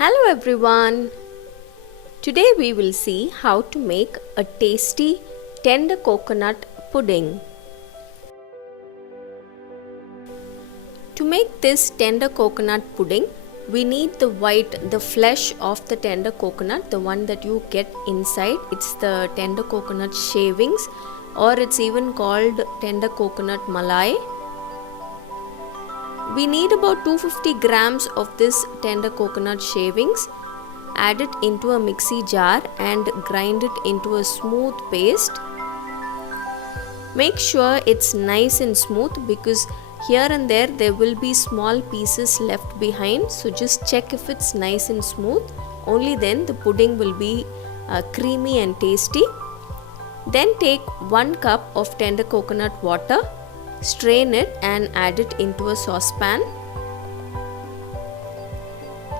Hello everyone! Today we will see how to make a tasty tender coconut pudding. To make this tender coconut pudding, we need the flesh of the tender coconut, the one that you get inside. It's the tender coconut shavings, or it's even called tender coconut malai. We need about 250 grams of this tender coconut shavings. Add it into a mixie jar and grind it into a smooth paste. Make sure it's nice and smooth because here and there will be small pieces left behind. So just check if it's nice and smooth. Only then the pudding will be creamy and tasty. Then take 1 cup of tender coconut water. Strain it and add it into a saucepan.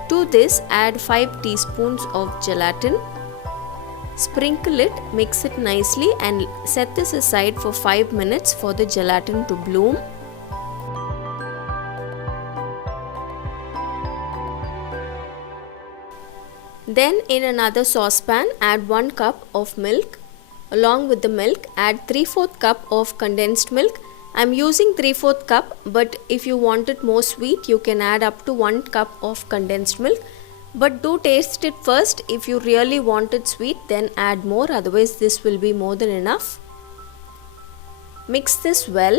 To this, add 5 teaspoons of gelatin. Sprinkle it, mix it nicely and set this aside for 5 minutes for the gelatin to bloom. Then in another saucepan, add 1 cup of milk. Along with the milk, add 3/4 cup of condensed milk. I'm using 3/4 cup, but if you want it more sweet, you can add up to 1 cup of condensed milk. But do taste it first. If you really want it sweet, then add more, otherwise this will be more than enough. Mix this well.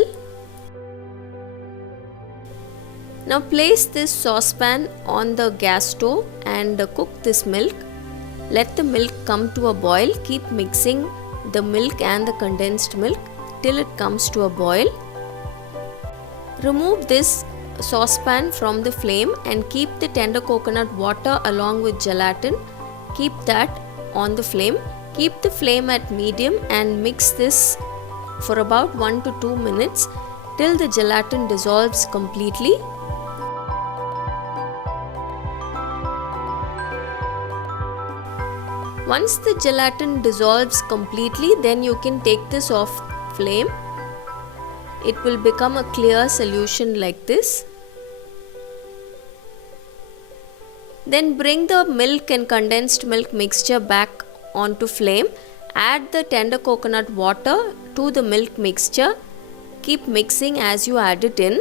Now place this saucepan on the gas stove and cook this milk. Let the milk come to a boil. Keep mixing the milk and the condensed milk till it comes to a boil. Remove this saucepan from the flame and keep the tender coconut water along with gelatin. Keep that on the flame. Keep the flame at medium and mix this for about 1 to 2 minutes till the gelatin dissolves completely. Once the gelatin dissolves completely, then you can take this off flame. It will become a clear solution like this. Then bring the milk and condensed milk mixture back onto flame. Add the tender coconut water to the milk mixture. Keep mixing as you add it in.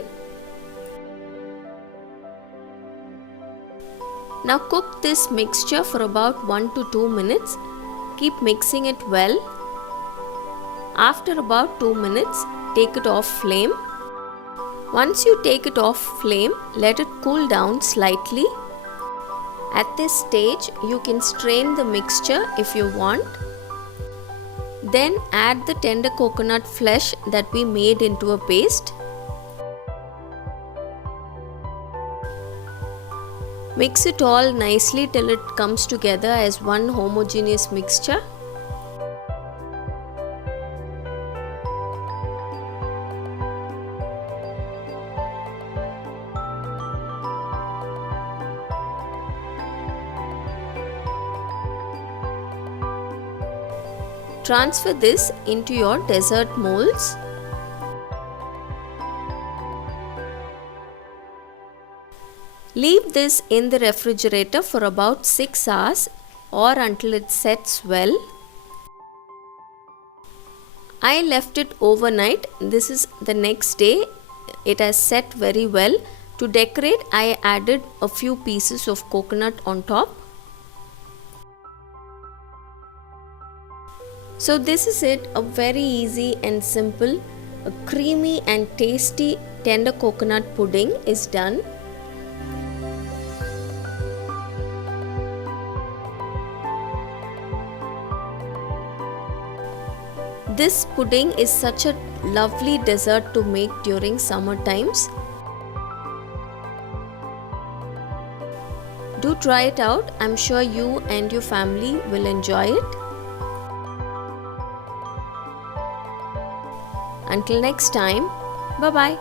Now cook this mixture for about 1 to 2 minutes. Keep mixing it well. After about 2 minutes, take it off flame. Once you take it off flame, let it cool down slightly. At this stage, you can strain the mixture if you want. Then add the tender coconut flesh that we made into a paste. Mix it all nicely till it comes together as one homogeneous mixture. Transfer this into your dessert molds. Leave this in the refrigerator for about 6 hours or until it sets well. I left it overnight. This is the next day. It has set very well. To decorate, I added a few pieces of coconut on top. So this is it, a very easy and simple, a creamy and tasty tender coconut pudding is done. This pudding is such a lovely dessert to make during summer times. Do try it out. I'm sure you and your family will enjoy it. Until next time, bye-bye.